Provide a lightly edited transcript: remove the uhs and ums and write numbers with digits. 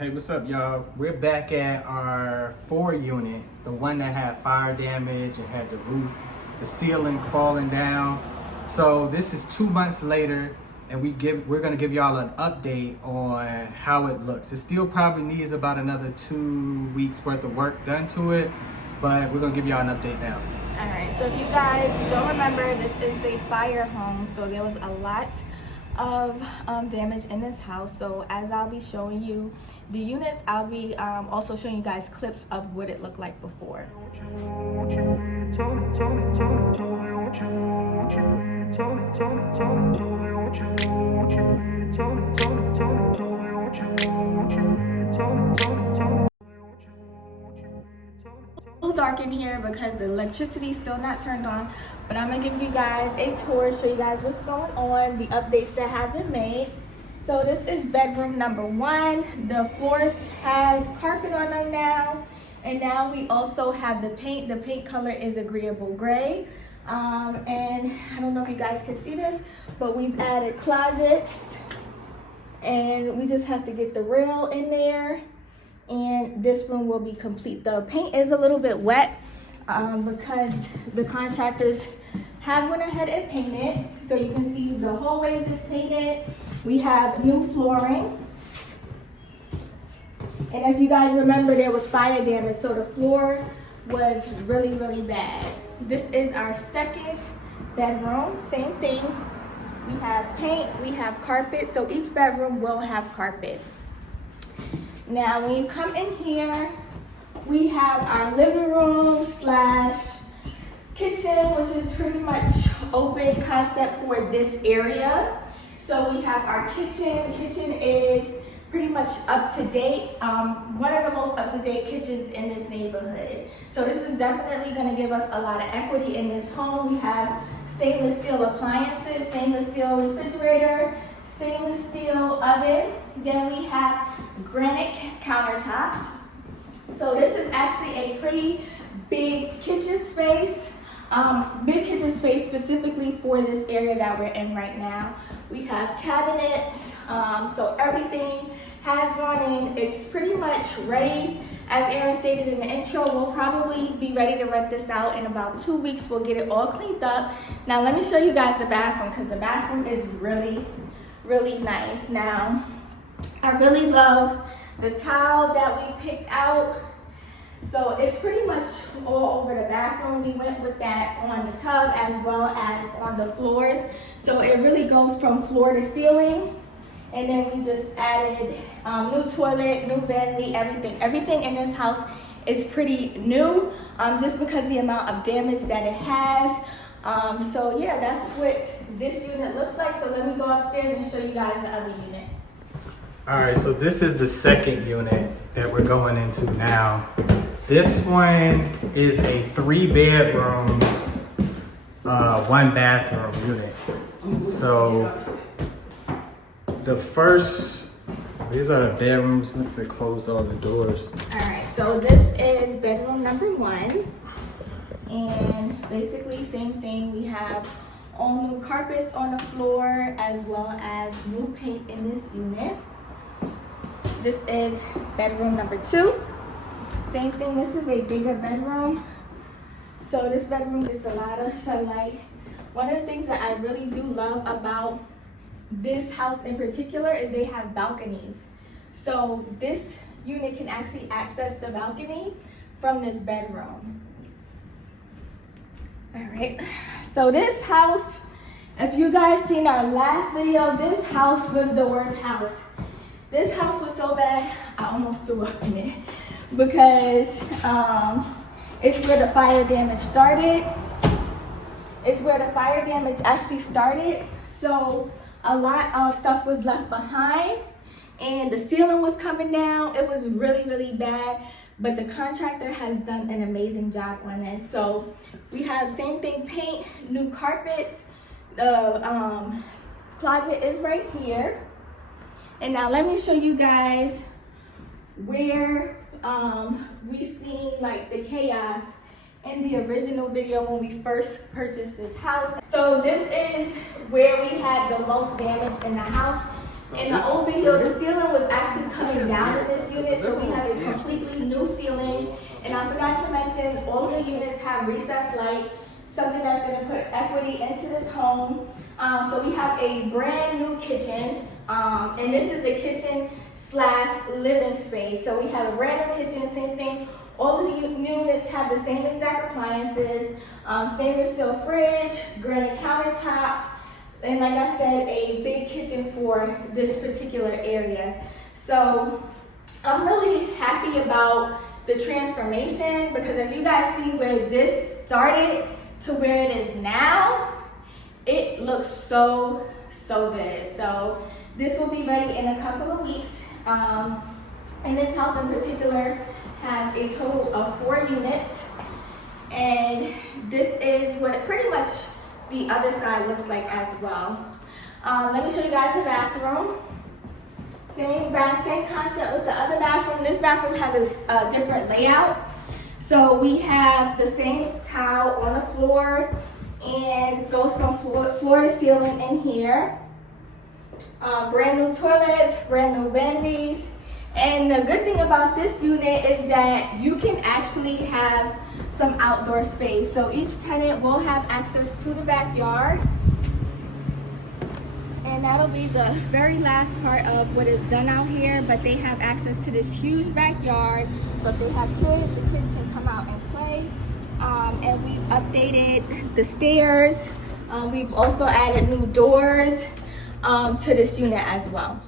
Hey, what's up, y'all? We're back at our 4 unit, the one that had fire damage and had the roof, the ceiling falling down. So this is 2 months later, and we're gonna give y'all an update on how it looks. It still probably needs about another 2 weeks worth of work done to it, but we're gonna give y'all an update now. All right, so if you guys don't remember, this is the fire home, so there was a lot of damage in this house. So as I'll be showing you the units, I'll be also showing you guys clips of what it looked like before. A little dark in here because the electricity is still not turned on, but I'm gonna give you guys a tour, show you guys what's going on, the updates that have been made. So this is bedroom number 1. The floors have carpet on them now, and now we also have the paint. The paint color is agreeable gray, and I don't know if you guys can see this, but we've added closets, and we just have to get the rail in there. And this room will be complete. The paint is a little bit wet because the contractors have went ahead and painted. So you can see the hallways is painted. We have new flooring. And if you guys remember, there was fire damage, so the floor was really, really bad. This is our second bedroom, same thing. We have paint, we have carpet, so each bedroom will have carpet. Now, when you come in here, we have our living room / kitchen, which is pretty much open concept for this area. So we have our kitchen. The kitchen is pretty much up to date. One of the most up to date kitchens in this neighborhood. So this is definitely going to give us a lot of equity in this home. We have stainless steel appliances, stainless steel refrigerator, stainless steel oven. Then we have granite countertops. So this is actually a pretty big kitchen space. Big kitchen space specifically for this area that we're in right now. We have cabinets, so everything has gone in. It's pretty much ready. As Aaron stated in the intro, we'll probably be ready to rent this out in about 2 weeks. We'll get it all cleaned up. Now let me show you guys the bathroom, because the bathroom is really, really nice. Now, I really love the tile that we picked out. So it's pretty much all over the bathroom. We went with that on the tub as well as on the floors. So it really goes from floor to ceiling. And then we just added new toilet, new vanity, everything. Everything in this house is pretty new, just because the amount of damage that it has. So yeah, that's what this unit looks like. So let me go upstairs and show you guys the other unit. All right, so this is the second unit that we're going into now. This one is a 3-bedroom, 1-bathroom unit. So the first, these are the bedrooms. They closed all the doors. All right, so this is bedroom number 1. And basically same thing. We have all new carpets on the floor as well as new paint in this unit. This is bedroom number 2. Same thing, this is a bigger bedroom. So this bedroom gets a lot of sunlight. One of the things that I really do love about this house in particular is they have balconies. So this unit can actually access the balcony from this bedroom. All right, so this house, if you guys seen our last video, this house was the worst house. This house was so bad, I almost threw up in it because it's where the fire damage started. It's where the fire damage actually started. So a lot of stuff was left behind and the ceiling was coming down. It was really, really bad, but the contractor has done an amazing job on this. So we have same thing, paint, new carpets. The closet is right here. And now let me show you guys where we seen like the chaos in the original video when we first purchased this house. So this is where we had the most damage in the house. In the old video, the ceiling was actually coming down in this unit, so we have a completely new ceiling. And I forgot to mention, all of the units have recessed light, something that's going to put equity into this home. So we have a brand new kitchen, and this is the kitchen / living space. So we have a brand new kitchen, same thing. All of the units have the same exact appliances, stainless steel fridge, granite countertops, and like I said, a big kitchen for this particular area. So I'm really happy about the transformation, because if you guys see where this started to where it is now, it looks so good. So this will be ready in a couple of weeks. And this house in particular has a total of 4 units, and this is what pretty much the other side looks like as well. Let me show you guys the bathroom. Same concept with the other bathroom. This bathroom has a different layout. So we have the same tile on the floor, and goes from floor to ceiling in here. Brand new toilets, brand new vanities. And the good thing about this unit is that you can actually have some outdoor space. So each tenant will have access to the backyard. And that'll be the very last part of what is done out here, but they have access to this huge backyard. So if they have kids, the kids can come out and play. And we've updated the stairs. We've also added new doors to this unit as well.